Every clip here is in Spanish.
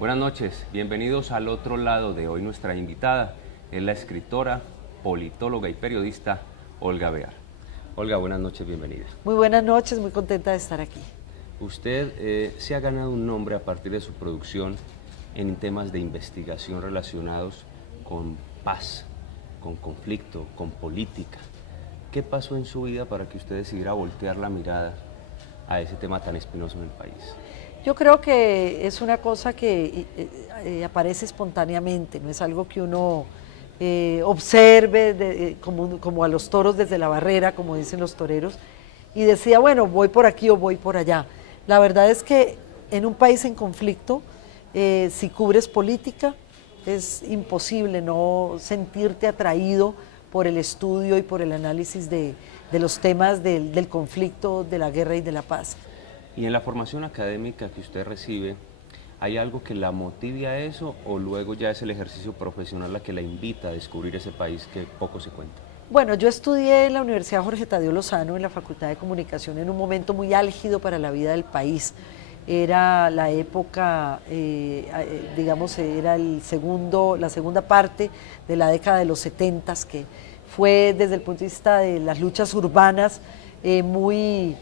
Buenas noches, bienvenidos al otro lado de hoy. Nuestra invitada es la escritora, politóloga y periodista Olga Bear. Olga, buenas noches, bienvenida. Muy buenas noches, muy contenta de estar aquí. Usted se ha ganado un nombre a partir de su producción en temas de investigación relacionados con paz, con conflicto, con política. ¿Qué pasó en su vida para que usted decidiera voltear la mirada a ese tema tan espinoso en el país? Yo creo que es una cosa que aparece espontáneamente, no es algo que uno observe como a los toros desde la barrera, como dicen los toreros, y decía, bueno, voy por aquí o voy por allá. La verdad es que en un país en conflicto, si cubres política, es imposible no sentirte atraído por el estudio y por el análisis de los temas del conflicto, de la guerra y de la paz. Y en la formación académica que usted recibe, ¿hay algo que la motive a eso o luego ya es el ejercicio profesional la que la invita a descubrir ese país que poco se cuenta? Bueno, yo estudié en la Universidad Jorge Tadeo Lozano, en la Facultad de Comunicación, en un momento muy álgido para la vida del país. Era la época, digamos, era la segunda parte de la década de los 70, que fue desde el punto de vista de las luchas urbanas muy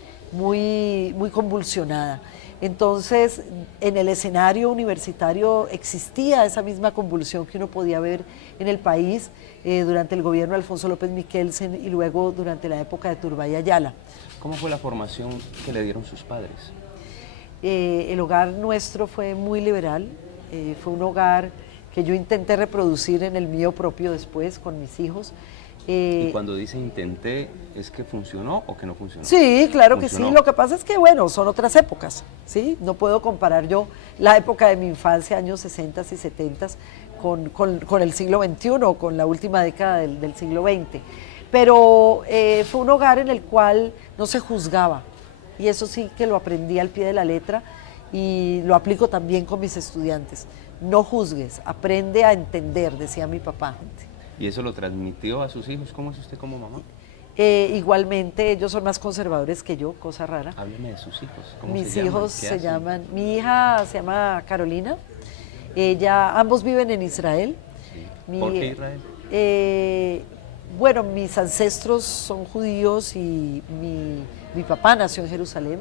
convulsionada. Entonces, en el escenario universitario existía esa misma convulsión que uno podía ver en el país durante el gobierno de Alfonso López Miquelsen y luego durante la época de Turbay Ayala. ¿Cómo fue la formación que le dieron sus padres? El hogar nuestro fue muy liberal, fue un hogar que yo intenté reproducir en el mío propio después con mis hijos. Y cuando dice intenté, ¿es que funcionó o que no funcionó? Sí, claro funcionó. Que sí. Lo que pasa es que, bueno, son otras épocas, ¿sí? No puedo comparar yo la época de mi infancia, años 60 y 70, con el siglo XXI, con la última década del siglo XX. Pero fue un hogar en el cual no se juzgaba, y eso sí que lo aprendí al pie de la letra y lo aplico también con mis estudiantes. No juzgues, aprende a entender, decía mi papá. ¿Y eso lo transmitió a sus hijos? ¿Cómo es usted como mamá? Igualmente, ellos son más conservadores que yo, cosa rara. Hábleme de sus hijos. ¿Cómo Mis se llaman? hijos se llaman, mi hija se llama Carolina, ambos viven en Israel. Sí. ¿Por qué Israel? Bueno, mis ancestros son judíos y mi papá nació en Jerusalén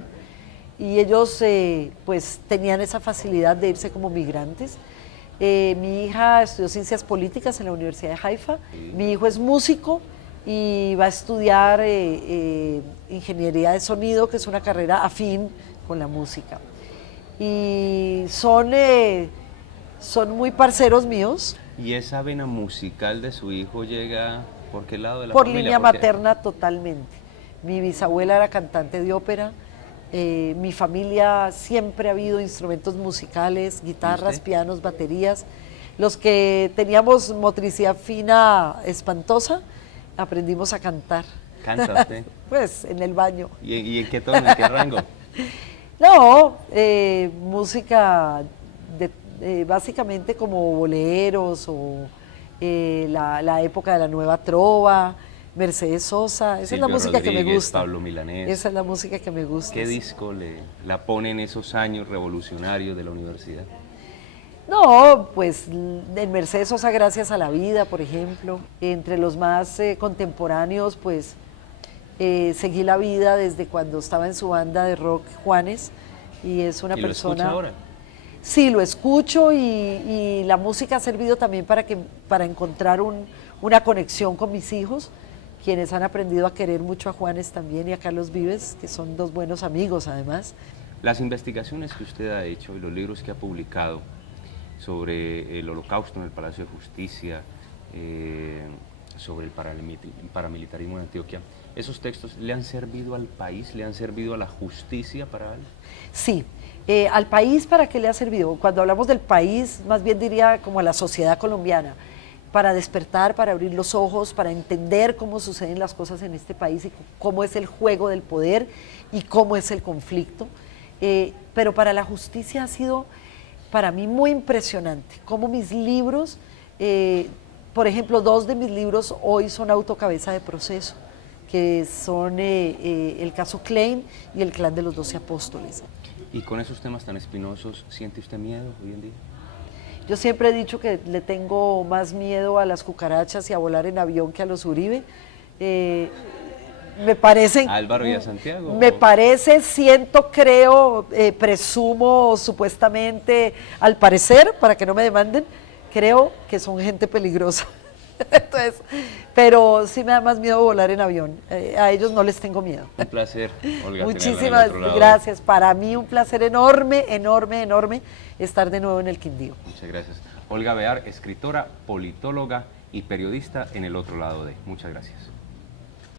y ellos pues tenían esa facilidad de irse como migrantes. Mi hija estudió Ciencias Políticas en la Universidad de Haifa, mi hijo es músico y va a estudiar Ingeniería de Sonido, que es una carrera afín con la música. Y son muy parceros míos. ¿Y esa vena musical de su hijo llega por qué lado de la Por familia? línea materna totalmente. Mi bisabuela era cantante de ópera. Mi familia siempre ha habido instrumentos musicales, guitarras, pianos, baterías. Los que teníamos motricidad fina espantosa, aprendimos a cantar. ¿Canta usted? Pues en el baño. ¿Y en qué tono, en qué rango? No, música básicamente como boleros o la época de la nueva trova, Mercedes Sosa, esa es la música que me gusta. Pablo Milanés. Esa es la música que me gusta. ¿Qué disco la pone en esos años revolucionarios de la universidad? No, pues en Mercedes Sosa, Gracias a la Vida, por ejemplo. Entre los más contemporáneos, pues seguí la vida desde cuando estaba en su banda de rock Juanes, y es una persona... ¿Lo escucha ahora? Sí, lo escucho y la música ha servido también para encontrar una conexión con mis hijos, quienes han aprendido a querer mucho a Juanes también y a Carlos Vives, que son dos buenos amigos además. Las investigaciones que usted ha hecho y los libros que ha publicado sobre el Holocausto en el Palacio de Justicia, sobre el paramilitarismo en Antioquia, ¿esos textos le han servido al país, le han servido a la justicia para algo? Sí, al país, ¿para qué le ha servido? Cuando hablamos del país, más bien diría como a la sociedad colombiana, para despertar, para abrir los ojos, para entender cómo suceden las cosas en este país y cómo es el juego del poder y cómo es el conflicto. Pero para la justicia ha sido para mí muy impresionante, cómo mis libros, por ejemplo, 2 de mis libros hoy son autocabeza de proceso, que son el caso Klein y el clan de los 12 apóstoles. ¿Y con esos temas tan espinosos, siente usted miedo hoy en día? Yo siempre he dicho que le tengo más miedo a las cucarachas y a volar en avión que a los Uribe. Me parecen... ¿A Álvaro y a Santiago? Me parece, siento, creo, presumo, supuestamente, al parecer, para que no me demanden, creo que son gente peligrosa. Entonces, pero sí me da más miedo volar en avión. A ellos no les tengo miedo. Un placer, Olga. Muchísimas gracias. Para mí un placer enorme, enorme, enorme estar de nuevo en el Quindío. Muchas gracias. Olga Bear, escritora, politóloga y periodista en El Otro Lado de. Muchas gracias.